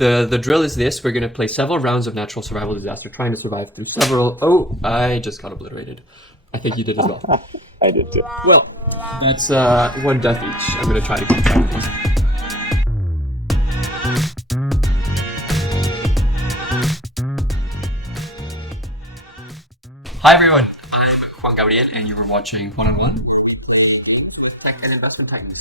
The drill is this. We're going to play several rounds of natural survival disaster, trying to survive through several... Oh, I just got obliterated. I think you did as well. I did too. Well, that's one death each. I'm going to try to keep track of these. Hi everyone, I'm Juan Gabriel and you are watching One on One. Tech and investment titans.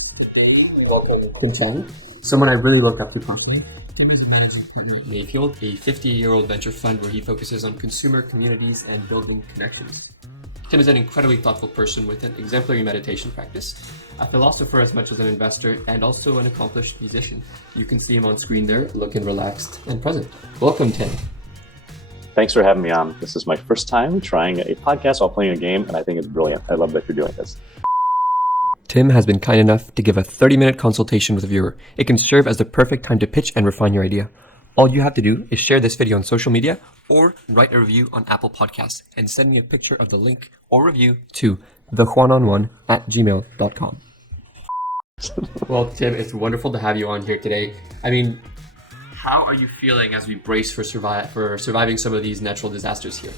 Tim Chang, someone I really look up to personally. Tim is a managing partner at Mayfield, a 50-year-old venture fund where he focuses on consumer communities and building connections. Tim is an incredibly thoughtful person with an exemplary meditation practice, a philosopher as much as an investor, and also an accomplished musician. You can see him on screen there, looking relaxed and present. Welcome, Tim. Thanks for having me on. This is my first time trying a podcast while playing a game, and I think it's brilliant. I love that you're doing this. Tim has been kind enough to give a 30-minute consultation with a viewer. It can serve as the perfect time to pitch and refine your idea. All you have to do is share this video on social media or write a review on Apple Podcasts and send me a picture of the link or review to thejuanonone@gmail.com. Well, Tim, it's wonderful to have you on here today. I mean, how are you feeling as we brace for surviving some of these natural disasters here?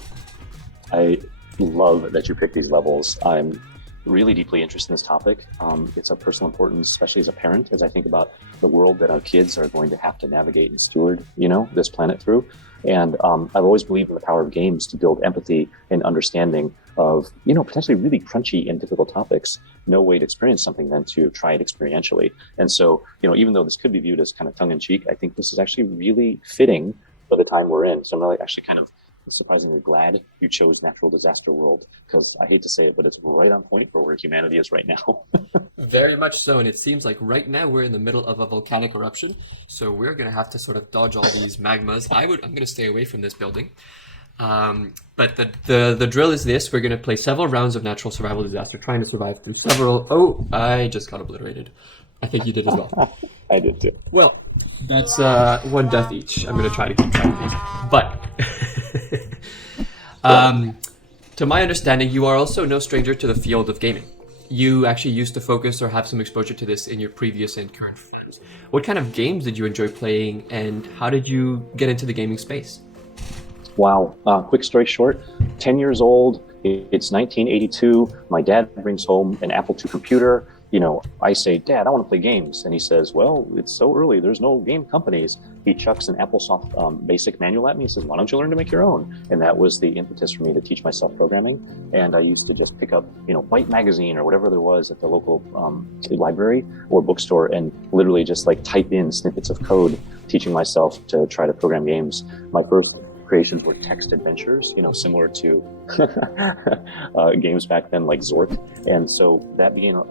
I love that you picked these levels. I'm really deeply interested in this topic. It's of personal importance, especially as a parent, as I think about the world that our kids are going to have to navigate and steward, this planet through. And I've always believed in the power of games to build empathy and understanding of, potentially really crunchy and difficult topics. No way to experience something than to try it experientially. And so, even though this could be viewed as kind of tongue in cheek, I think this is actually really fitting for the time we're in. So I'm really actually kind of surprisingly glad you chose natural disaster world, because I hate to say it, but it's right on point for where humanity is right now. Very much so, and it seems like right now we're in the middle of a volcanic eruption, so we're going to have to sort of dodge all these magmas. I'm going to stay away from this building. But the drill is this. We're going to play several rounds of natural survival disaster, trying to survive through several... Oh, I just got obliterated. I think you did as well. I did too. Well, that's one death each. I'm going to try to keep track of these. But... to my understanding, you are also no stranger to the field of gaming. You actually used to focus or have some exposure to this in your previous and current firms. What kind of games did you enjoy playing, and how did you get into the gaming space? Wow. Quick story short, 10 years old, it's 1982. My dad brings home an Apple II computer. I say, Dad, I want to play games. And he says, well, it's so early. There's no game companies. He chucks an AppleSoft basic manual at me. He says, why don't you learn to make your own? And that was the impetus for me to teach myself programming. And I used to just pick up, Byte magazine or whatever there was at the local library or bookstore and literally just type in snippets of code, teaching myself to try to program games. My first creations were text adventures, similar to games back then like Zork. And so that began a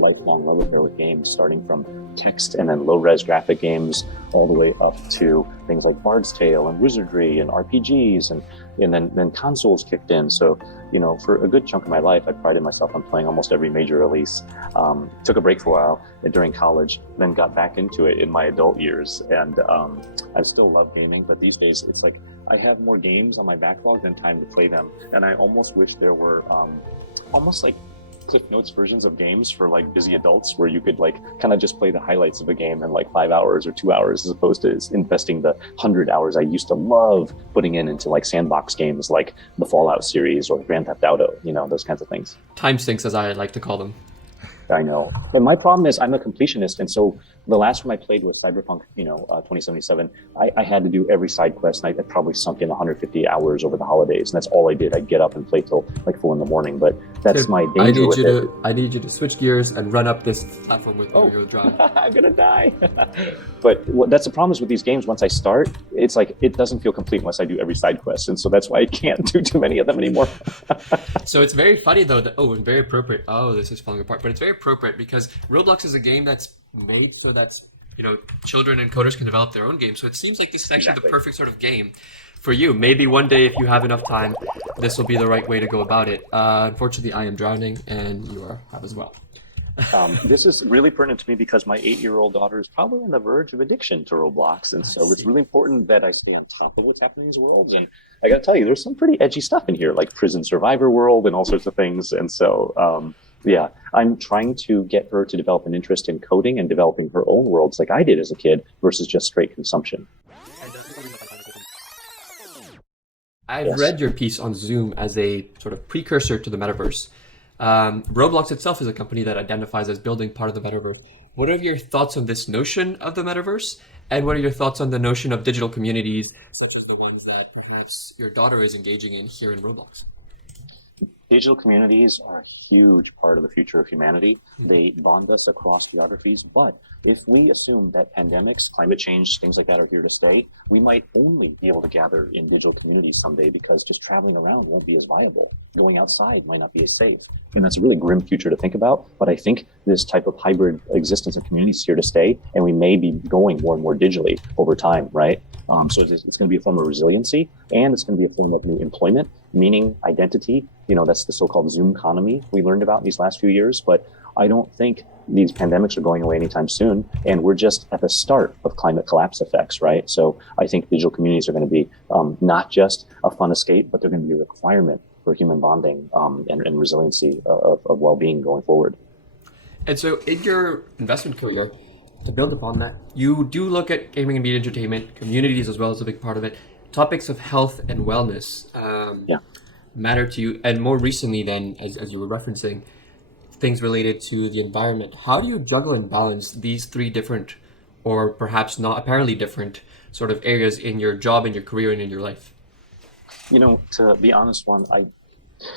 lifelong love affair with games, starting from text and then low-res graphic games all the way up to things like Bard's Tale and Wizardry and RPGs, and then consoles kicked in. So, for a good chunk of my life, I prided myself on playing almost every major release. Took a break for a while during college, then got back into it in my adult years. And I still love gaming, but these days it's like I have more games on my backlog than time to play them. And I almost wish there were almost like Cliff Notes versions of games for busy adults, where you could kind of just play the highlights of a game in 5 hours or 2 hours, as opposed to investing the 100 hours I used to love putting into sandbox games like the Fallout series or Grand Theft Auto, those kinds of things. Time sinks, as I like to call them. I know. And my problem is I'm a completionist. And so the last one I played with Cyberpunk, 2077, I had to do every side quest. And I probably sunk in 150 hours over the holidays. And that's all I did. I'd get up and play till 4 in the morning. But that's Tim, my danger with it. I need you to switch gears and run up this platform with me. Oh, you'll drown. I'm going to die. But that's the problem is with these games. Once I start, it's it doesn't feel complete unless I do every side quest. And so that's why I can't do too many of them anymore. So it's very funny though and very appropriate. Oh, this is falling apart. But it's very appropriate because Roblox is a game that's made so that's children and coders can develop their own games. So it seems like this is actually the perfect sort of game for you. Maybe one day, if you have enough time, this will be the right way to go about it. Unfortunately, I am drowning, and you have as well. This is really pertinent to me because my 8-year-old daughter is probably on the verge of addiction to Roblox. And so it's really important that I stay on top of what's happening in these worlds. And I got to tell you, there's some pretty edgy stuff in here, like Prison Survivor World and all sorts of things. And so Yeah, I'm trying to get her to develop an interest in coding and developing her own worlds like I did as a kid versus just straight consumption. I've Yes. read your piece on Zoom as a sort of precursor to the metaverse. Roblox itself is a company that identifies as building part of the metaverse. What are your thoughts on this notion of the metaverse? And what are your thoughts on the notion of digital communities, such as the ones that perhaps your daughter is engaging in here in Roblox? Digital communities are a huge part of the future of humanity. They bond us across geographies, but if we assume that pandemics, climate change, things like that are here to stay, we might only be able to gather in digital communities someday because just traveling around won't be as viable. Going outside might not be as safe. And that's a really grim future to think about, but I think this type of hybrid existence of communities is here to stay, and we may be going more and more digitally over time, right? So it's going to be a form of resiliency, and it's going to be a form of new employment, meaning, identity. That's the so-called Zoom economy we learned about in these last few years. But I don't think these pandemics are going away anytime soon, and we're just at the start of climate collapse effects, right? So I think digital communities are going to be not just a fun escape, but they're going to be a requirement for human bonding and resiliency of well-being going forward. And so in your investment career, to build upon that, you do look at gaming and media entertainment, communities as well as a big part of it. Topics of health and wellness matter to you. And more recently then, as you were referencing, things related to the environment. How do you juggle and balance these three different, or perhaps not apparently different, sort of areas in your job, in your career, and in your life? To be honest,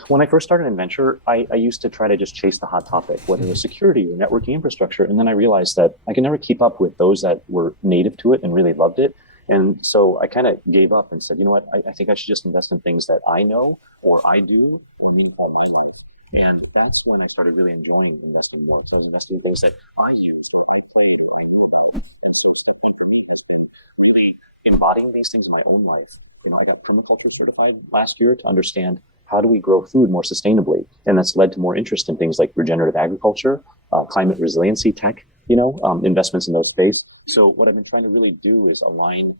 when I first started in venture, I used to try to just chase the hot topic, whether it was security or networking infrastructure. And then I realized that I could never keep up with those that were native to it and really loved it. And so I kind of gave up and said, you know what, I think I should just invest in things that I know or I do or meaningful my life. And that's when I started really enjoying investing more. So I was investing in things that I use, really embodying these things in my own life. I got permaculture certified last year to understand how do we grow food more sustainably. And that's led to more interest in things like regenerative agriculture, climate resiliency tech, investments in those spaces. So what I've been trying to really do is align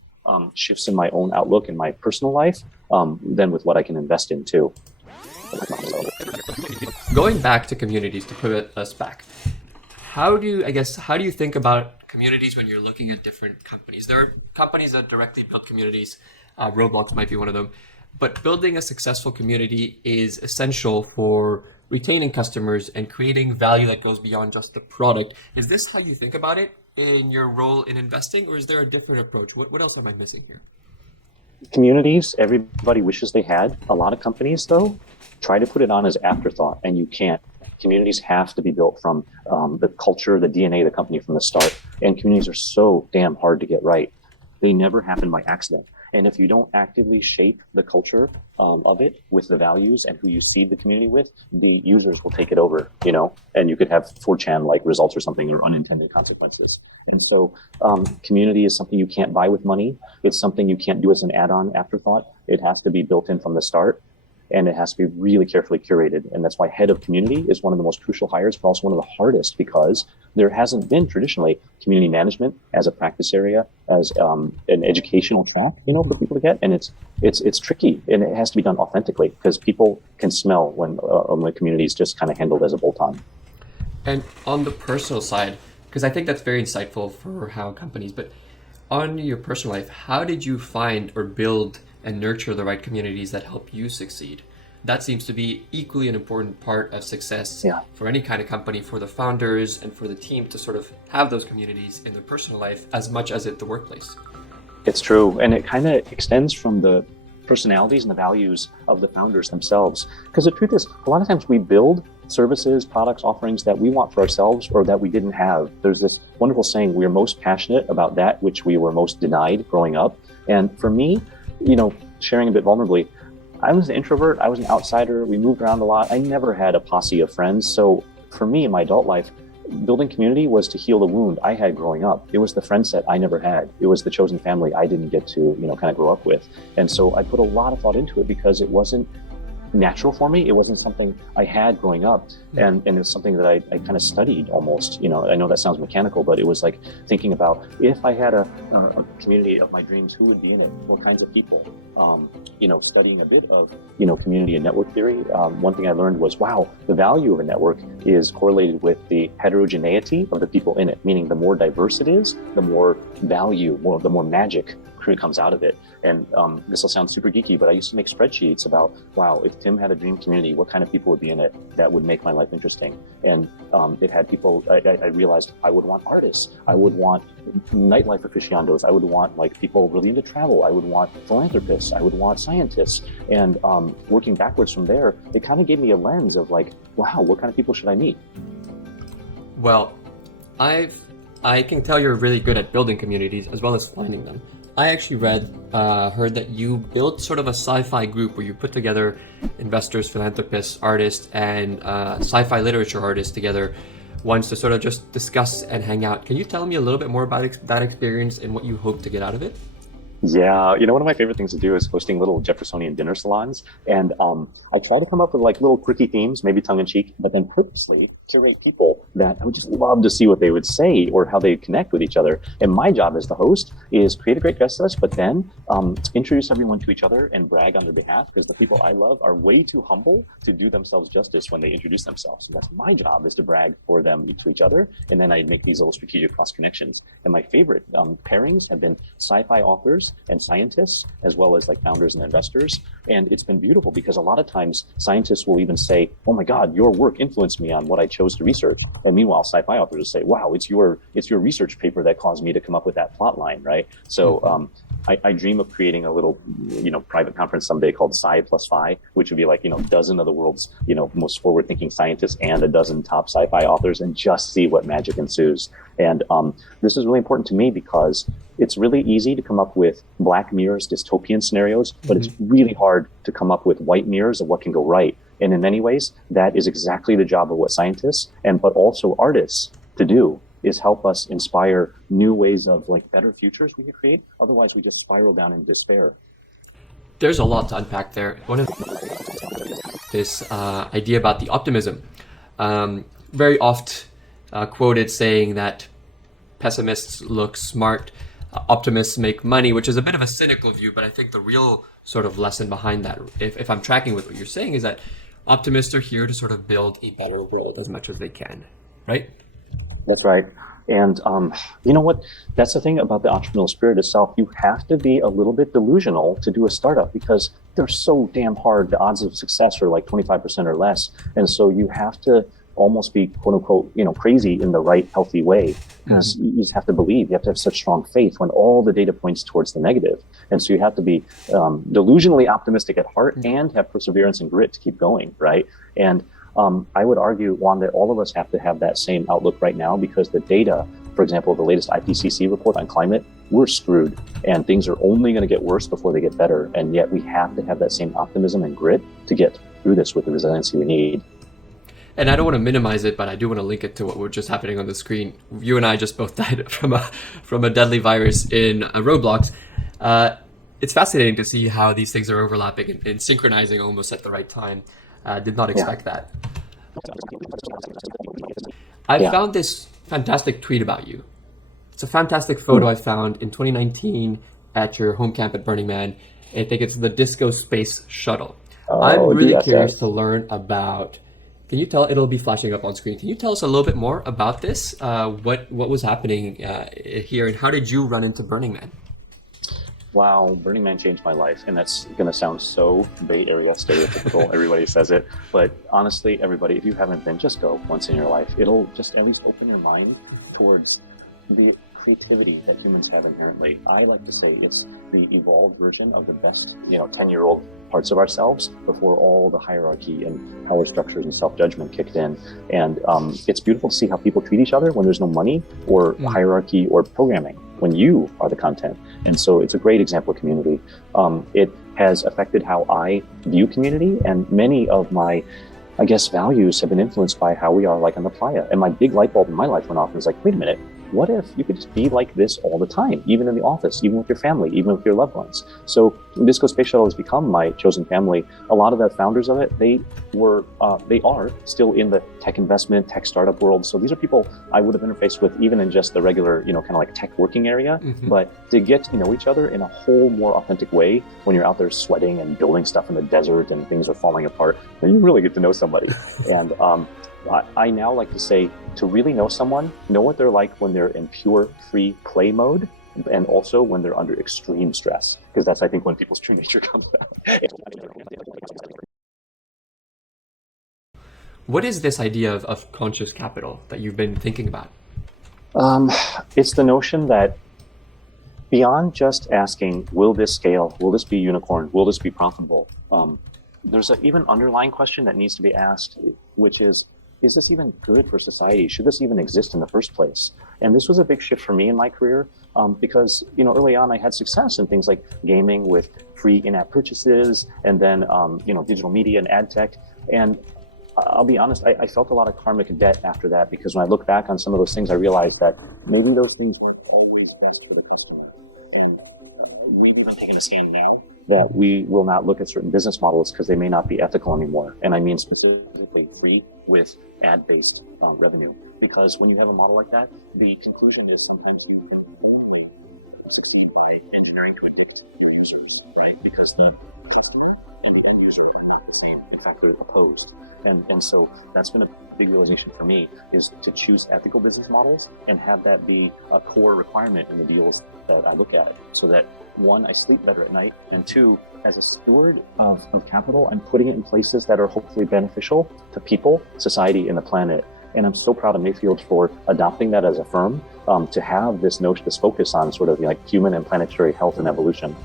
shifts in my own outlook in my personal life, then with what I can invest in too. Going back to communities, to pivot us back, how do you think about communities when you're looking at different companies? There are companies that directly build communities. Roblox might be one of them. But building a successful community is essential for retaining customers and creating value that goes beyond just the product. Is this how you think about it in your role in investing, or is there a different approach? What else am I missing here? Communities, everybody wishes they had. A lot of companies, though, try to put it on as afterthought, and you can't. Communities have to be built from the culture, the DNA of the company from the start. And communities are so damn hard to get right. They never happen by accident. And if you don't actively shape the culture of it with the values and who you seed the community with, the users will take it over, and you could have 4chan-like results or something, or unintended consequences. And so community is something you can't buy with money. It's something you can't do as an add-on afterthought. It has to be built in from the start. And it has to be really carefully curated. And that's why head of community is one of the most crucial hires, but also one of the hardest, because there hasn't been traditionally community management as a practice area, as an educational track, for people to get. And it's tricky, and it has to be done authentically, because people can smell when the community is just kind of handled as a bolt-on. And on the personal side, because I think that's very insightful for how companies, but on your personal life, how did you find or build and nurture the right communities that help you succeed? That seems to be equally an important part of success for any kind of company, for the founders and for the team to sort of have those communities in their personal life as much as at the workplace. It's true. And it kind of extends from the personalities and the values of the founders themselves. Because the truth is, a lot of times we build services, products, offerings that we want for ourselves or that we didn't have. There's this wonderful saying, we are most passionate about that which we were most denied growing up. And for me, sharing a bit vulnerably, I was an introvert, I was an outsider, we moved around a lot. I never had a posse of friends. So for me in my adult life, building community was to heal the wound I had growing up. It was the friend set I never had. It was the chosen family I didn't get to, kind of grow up with. And so I put a lot of thought into it because it wasn't natural for me. It wasn't something I had growing up, and it's something that I kind of studied almost. I know that sounds mechanical, but it was like thinking about if I had a community of my dreams, who would be in it? What kinds of people? Studying a bit of community and network theory. One thing I learned was, wow, the value of a network is correlated with the heterogeneity of the people in it. Meaning, the more diverse it is, the more value, the more magic comes out of it. And this will sound super geeky, but I used to make spreadsheets about, wow, if Tim had a dream community, what kind of people would be in it that would make my life interesting? And it had people, I realized I would want artists. I would want nightlife aficionados. I would want like people really into travel. I would want philanthropists. I would want scientists. And working backwards from there, it kind of gave me a lens of like, wow, what kind of people should I meet? Well, I can tell you're really good at building communities as well as finding them. I actually heard that you built sort of a sci-fi group where you put together investors, philanthropists, artists, and sci-fi literature artists together once to sort of just discuss and hang out. Can you tell me a little bit more about that experience and what you hope to get out of it? Yeah, one of my favorite things to do is hosting little Jeffersonian dinner salons. And I try to come up with like little quirky themes, maybe tongue in cheek, but then purposely curate people that I would just love to see what they would say or how they connect with each other. And my job as the host is create a great guest list, but then introduce everyone to each other and brag on their behalf, because the people I love are way too humble to do themselves justice when they introduce themselves. So that's my job, is to brag for them to each other. And then I make these little strategic cross connections. And my favorite pairings have been sci-fi authors and scientists, as well as like founders and investors. And it's been beautiful because a lot of times scientists will even say, oh my God, your work influenced me on what I chose to research. And meanwhile, sci-fi authors will say, wow, it's your research paper that caused me to come up with that plot line, right? So I dream of creating a little, private conference someday called Sideplusphi, which would be like, a dozen of the world's, most forward-thinking scientists and a dozen top sci-fi authors, and just see what magic ensues. And this is really important to me because it's really easy to come up with Black Mirrors, dystopian scenarios, but it's really hard to come up with white mirrors of what can go right. And in many ways, that is exactly the job of what scientists but also artists to do, is help us inspire new ways of like better futures we could create. Otherwise, we just spiral down in despair. There's a lot to unpack there. One of this idea about the optimism, very oft quoted saying that pessimists look smart, optimists make money, which is a bit of a cynical view, but I think the real sort of lesson behind that, if I'm tracking with what you're saying, is that optimists are here to sort of build a better world as much as they can, right? That's right. And you know what? That's the thing about the entrepreneurial spirit itself. You have to be a little bit delusional to do a startup because they're so damn hard. The odds of success are like 25% or less. And so you have to almost be quote unquote, crazy in the right, healthy way. Because you just have to believe. You have to have such strong faith when all the data points towards the negative. And so you have to be delusionally optimistic at heart and have perseverance and grit to keep going, right? And I would argue, Juan, that all of us have to have that same outlook right now, because the data, for example, the latest IPCC report on climate, we're screwed and things are only going to get worse before they get better. And yet we have to have that same optimism and grit to get through this with the resiliency we need. And I don't want to minimize it, but I do want to link it to what was just happening on the screen. You and I just both died from a deadly virus in Roblox. It's fascinating to see how these things are overlapping and synchronizing almost at the right time. Did not expect that. I found this fantastic tweet about you. It's a fantastic photo I found in 2019 at your home camp at Burning Man. I think it's the Disco Space Shuttle. I'm really curious to learn about. Can you tell? It'll be flashing up on screen. Can you tell us a little bit more about this? What was happening here, and how did you run into Burning Man? Wow, Burning Man changed my life. And that's going to sound so Bay Area stereotypical. Everybody says it. But honestly, everybody, if you haven't been, just go once in your life. It'll just at least open your mind towards the creativity that humans have inherently. I like to say it's the evolved version of the best, 10-year-old parts of ourselves before all the hierarchy and power structures and self-judgment kicked in. And it's beautiful to see how people treat each other when there's no money or hierarchy or programming, when you are the content. And so it's a great example of community. It has affected how I view community, and many of my, values have been influenced by how we are like on the playa. And my big light bulb in my life went off and was like, wait a minute, what if you could just be like this all the time, even in the office, even with your family, even with your loved ones? So Disco Space Shuttle has become my chosen family. A lot of the founders of it, they are still in the tech investment, tech startup world. So these are people I would have interfaced with even in just the regular, kind of like tech working area. But to get to know each other in a whole more authentic way when you're out there sweating and building stuff in the desert and things are falling apart, then you really get to know somebody. And I now like to say, to really know someone, know what they're like when they're in pure free play mode, and also when they're under extreme stress, because that's, I think, when people's true nature comes out. What is this idea of conscious capital that you've been thinking about? It's the notion that beyond just asking, will this scale? Will this be unicorn? Will this be profitable? There's an even underlying question that needs to be asked, which is this even good for society? Should this even exist in the first place? And this was a big shift for me in my career, because early on I had success in things like gaming with free in-app purchases, and then digital media and ad tech. And I'll be honest, I felt a lot of karmic debt after that, because when I look back on some of those things, I realized that maybe those things weren't always best for the customer. And maybe we're taking a stand now that we will not look at certain business models because they may not be ethical anymore. And I mean specifically free with ad-based revenue. Because when you have a model like that, the conclusion is sometimes you by engineering to end users, right? Because the customer and the end user are in fact opposed. And so that's been a big realization for me, is to choose ethical business models and have that be a core requirement in the deals that I look at, so that one, I sleep better at night, and two, as a steward of capital, I'm putting it in places that are hopefully beneficial to people, society, and the planet. And I'm so proud of Mayfield for adopting that as a firm, to have this notion, this focus on sort of like human and planetary health and evolution.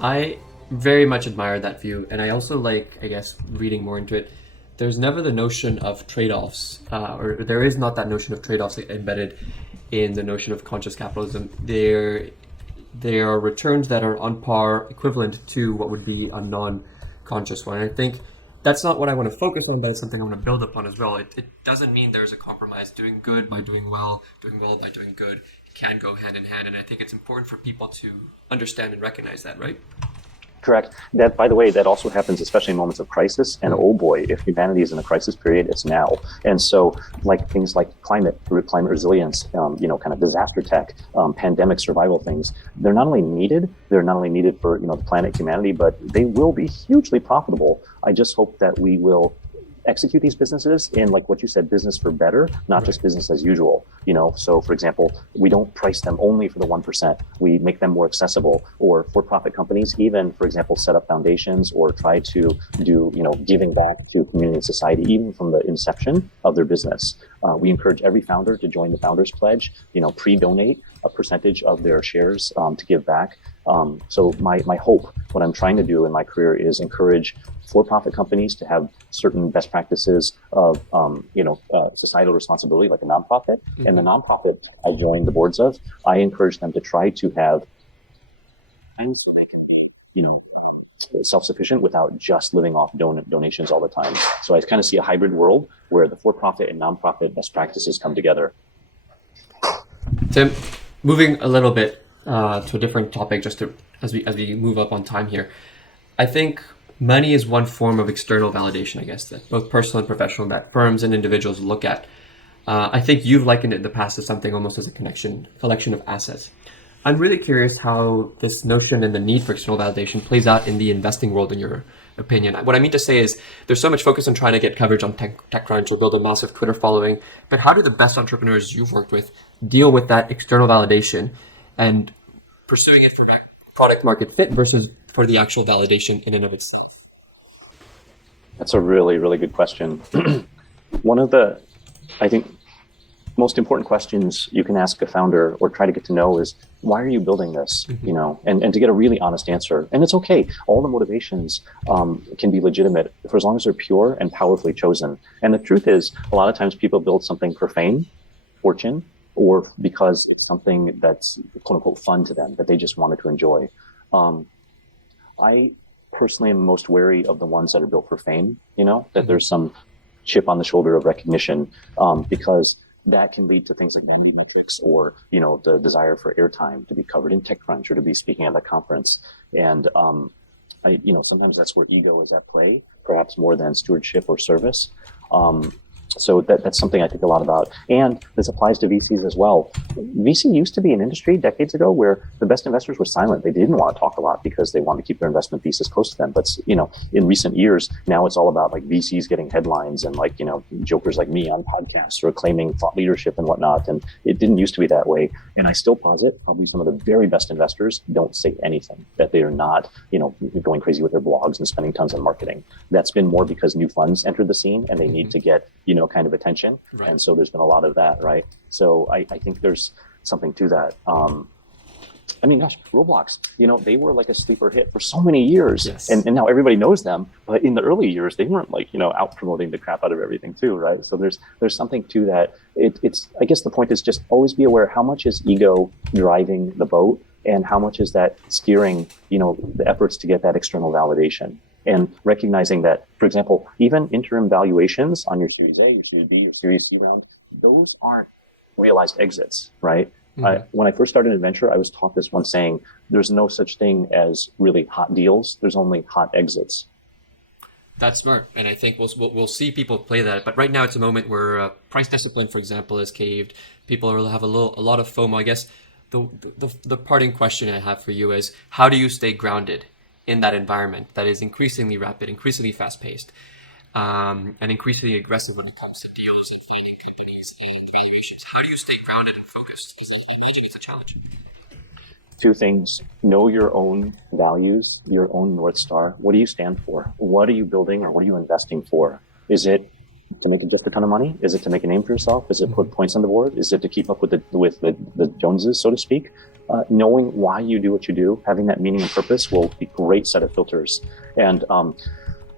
I very much admire that view, and I also like, I guess, reading more into it. There's never the notion of trade-offs, or there is not that notion of trade-offs embedded in the notion of conscious capitalism. There are returns that are on par, equivalent to what would be a non-conscious one. And I think that's not what I want to focus on, but it's something I want to build upon as well. It doesn't mean there's a compromise. Doing good by doing well by doing good can go hand in hand. And I think it's important for people to understand and recognize that, right? Correct. That, by the way, that also happens especially in moments of crisis. And oh boy, if humanity is in a crisis period, it's now. And so, like things like climate resilience, kind of disaster tech, pandemic survival things, they're not only needed. They're not only needed for the planet, humanity, but they will be hugely profitable. I just hope that we will execute these businesses in, like what you said, business for better, not just business as usual. So for example, we don't price them only for the 1%. We make them more accessible. Or for-profit companies, even, for example, set up foundations or try to do, giving back to community and society, even from the inception of their business. We encourage every founder to join the Founders Pledge, pre-donate a percentage of their shares to give back. So my hope, what I'm trying to do in my career, is encourage for-profit companies to have certain best practices of, societal responsibility, like a nonprofit. Mm-hmm. And the nonprofit I joined the boards of, I encourage them to try to have, self-sufficient without just living off donations all the time. So I kind of see a hybrid world where the for-profit and nonprofit best practices come together. Tim, moving a little bit to a different topic, just as we move up on time here, I think money is one form of external validation, I guess, that both personal and professional, that firms and individuals look at. I think you've likened it in the past to something almost as a collection of assets. I'm really curious how this notion and the need for external validation plays out in the investing world, in your opinion. What I mean to say is there's so much focus on trying to get coverage on TechCrunch or build a massive Twitter following, but how do the best entrepreneurs you've worked with deal with that external validation and pursuing it for product market fit versus for the actual validation in and of itself? That's a really, really good question. One of the, I think, most important questions you can ask a founder or try to get to know is, why are you building this? Mm-hmm. And to get a really honest answer. And it's okay. All the motivations can be legitimate for as long as they're pure and powerfully chosen. And the truth is, a lot of times people build something for fame, fortune, or because it's something that's quote unquote fun to them, that they just wanted to enjoy. I personally am most wary of the ones that are built for fame, that there's some chip on the shoulder of recognition, because that can lead to things like vanity metrics, or the desire for airtime, to be covered in TechCrunch or to be speaking at a conference. And sometimes that's where ego is at play, perhaps more than stewardship or service. So that's something I think a lot about. And this applies to VCs as well. VC used to be an industry decades ago where the best investors were silent. They didn't want to talk a lot because they wanted to keep their investment thesis close to them. But, in recent years, now it's all about like VCs getting headlines and like, jokers like me on podcasts or claiming thought leadership and whatnot. And it didn't used to be that way. And I still posit probably some of the very best investors don't say anything, that they are not, going crazy with their blogs and spending tons on marketing. That's been more because new funds entered the scene and they need to get, kind of attention. Right. And so there's been a lot of that, right? So I think there's something to that. Roblox, they were like a sleeper hit for so many years. Yes. And now everybody knows them. But in the early years, they weren't like, out promoting the crap out of everything too, right? So there's something to that. It's I guess the point is just always be aware how much is ego driving the boat and how much is that steering, the efforts to get that external validation. And recognizing that, for example, even interim valuations on your Series A, your Series B, your Series C round, those aren't realized exits, right? Mm-hmm. When I first started in venture, I was taught this one saying, there's no such thing as really hot deals. There's only hot exits. That's smart. And I think we'll see people play that. But right now it's a moment where price discipline, for example, has caved. People have a lot of FOMO. I guess the parting question I have for you is, how do you stay grounded in that environment that is increasingly rapid, increasingly fast-paced, and increasingly aggressive when it comes to deals and finding companies and valuations? How do you stay grounded and focused? Because I imagine it's a challenge. Two things. Know your own values, your own North Star. What do you stand for? What are you building, or what are you investing for? Is it to make a ton of money? Is it to make a name for yourself? Is it put points on the board? Is it to keep up with the Joneses, so to speak? Knowing why you do what you do, having that meaning and purpose will be a great set of filters. And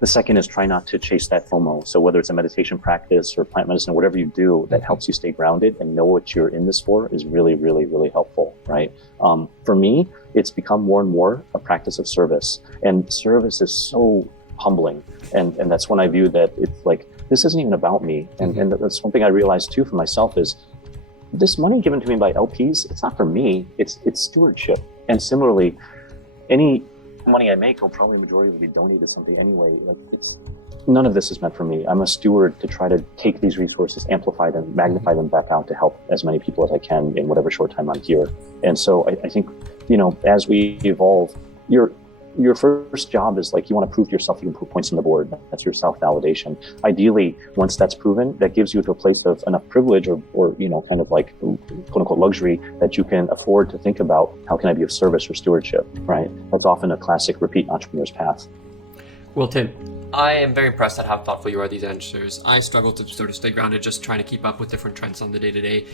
the second is try not to chase that FOMO. So whether it's a meditation practice or plant medicine or whatever you do that helps you stay grounded and know what you're in this for is really, really, really helpful, right? For me, it's become more and more a practice of service. And service is so humbling. And that's when I view that it's like, this isn't even about me. And that's one thing I realized too for myself is, this money given to me by LPs, it's not for me, it's stewardship. And similarly, any money I make will probably majority be donated to something anyway. Like none of this is meant for me. I'm a steward to try to take these resources, amplify them, magnify them back out to help as many people as I can in whatever short time I'm here. And so I think, as we evolve, your first job is like, you want to prove to yourself you can put points on the board. That's your self-validation. Ideally, once that's proven, that gives you to a place of enough privilege or kind of like quote unquote luxury that you can afford to think about, how can I be of service or stewardship, right? That's often a classic repeat entrepreneur's path. Well, Tim, I am very impressed at how thoughtful you are these answers. I struggle to sort of stay grounded, just trying to keep up with different trends on the day-to-day.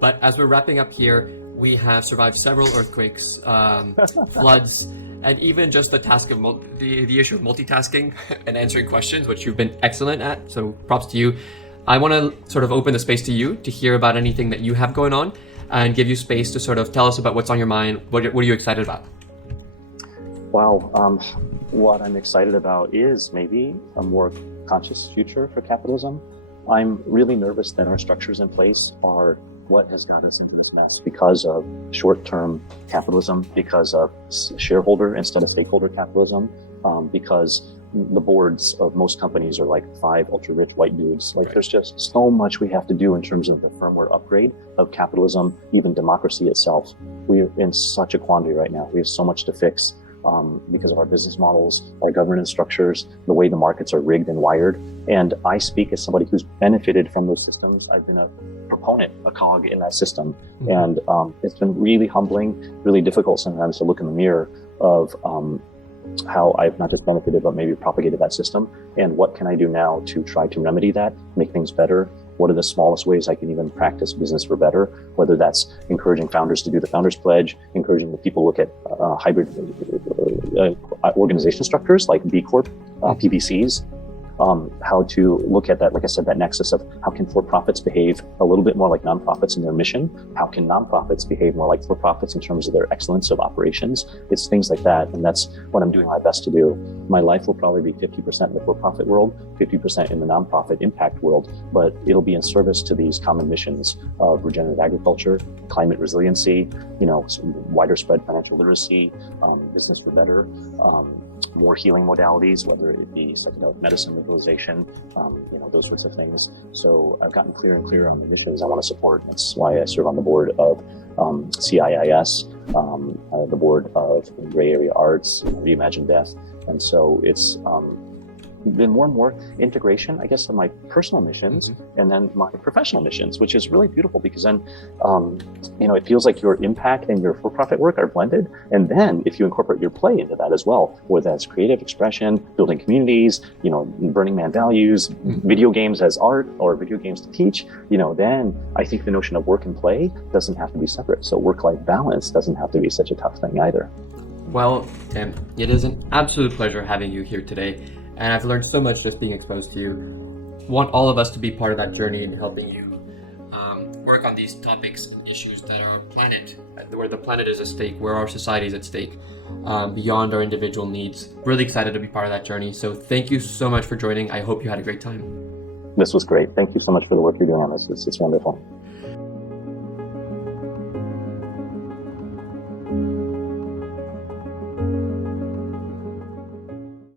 But as we're wrapping up here, we have survived several earthquakes, floods, and even just the task of the issue of multitasking and answering questions, which you've been excellent at. So props to you. I want to sort of open the space to you to hear about anything that you have going on and give you space to sort of tell us about what's on your mind. What are you excited about? Wow. What I'm excited about is maybe a more conscious future for capitalism. I'm really nervous that our structures in place are what has got us into this mess because of short-term capitalism, because of shareholder instead of stakeholder capitalism, because the boards of most companies are like 5 ultra-rich white dudes. Like, there's just so much we have to do in terms of the firmware upgrade of capitalism, even democracy itself. We're in such a quandary right now. We have so much to fix. Because of our business models, our governance structures, the way the markets are rigged and wired. And I speak as somebody who's benefited from those systems. I've been a proponent, a cog in that system. Mm-hmm. And it's been really humbling, really difficult sometimes to look in the mirror of how I've not just benefited, but maybe propagated that system. And what can I do now to try to remedy that, make things better? What are the smallest ways I can even practice business for better? Whether that's encouraging founders to do the Founders Pledge, encouraging the people to look at hybrid organization structures like B Corp, PBCs, how to look at that, like I said, that nexus of how can for-profits behave a little bit more like nonprofits in their mission? How can nonprofits behave more like for-profits in terms of their excellence of operations? It's things like that, and that's what I'm doing my best to do. My life will probably be 50% in the for-profit world, 50% in the nonprofit impact world, but it'll be in service to these common missions of regenerative agriculture, climate resiliency, wider spread financial literacy, business for better, more healing modalities, whether it be psychedelic medicine legalization, those sorts of things. So I've gotten clearer and clearer on the missions I want to support. That's why I serve on the board of CIIS, the board of Gray Area Arts, Reimagine Death. And so it's been more and more integration, I guess, of my personal missions and then my professional missions, which is really beautiful because then, it feels like your impact and your for-profit work are blended. And then if you incorporate your play into that as well, whether that's creative expression, building communities, Burning Man values, video games as art or video games to teach, then I think the notion of work and play doesn't have to be separate. So work-life balance doesn't have to be such a tough thing either. Well, Tim, it is an absolute pleasure having you here today. And I've learned so much just being exposed to you. Want all of us to be part of that journey in helping you work on these topics and issues that are planet, where the planet is at stake, where our society is at stake, beyond our individual needs. Really excited to be part of that journey. So thank you so much for joining. I hope you had a great time. This was great. Thank you so much for the work you're doing on this. It's wonderful.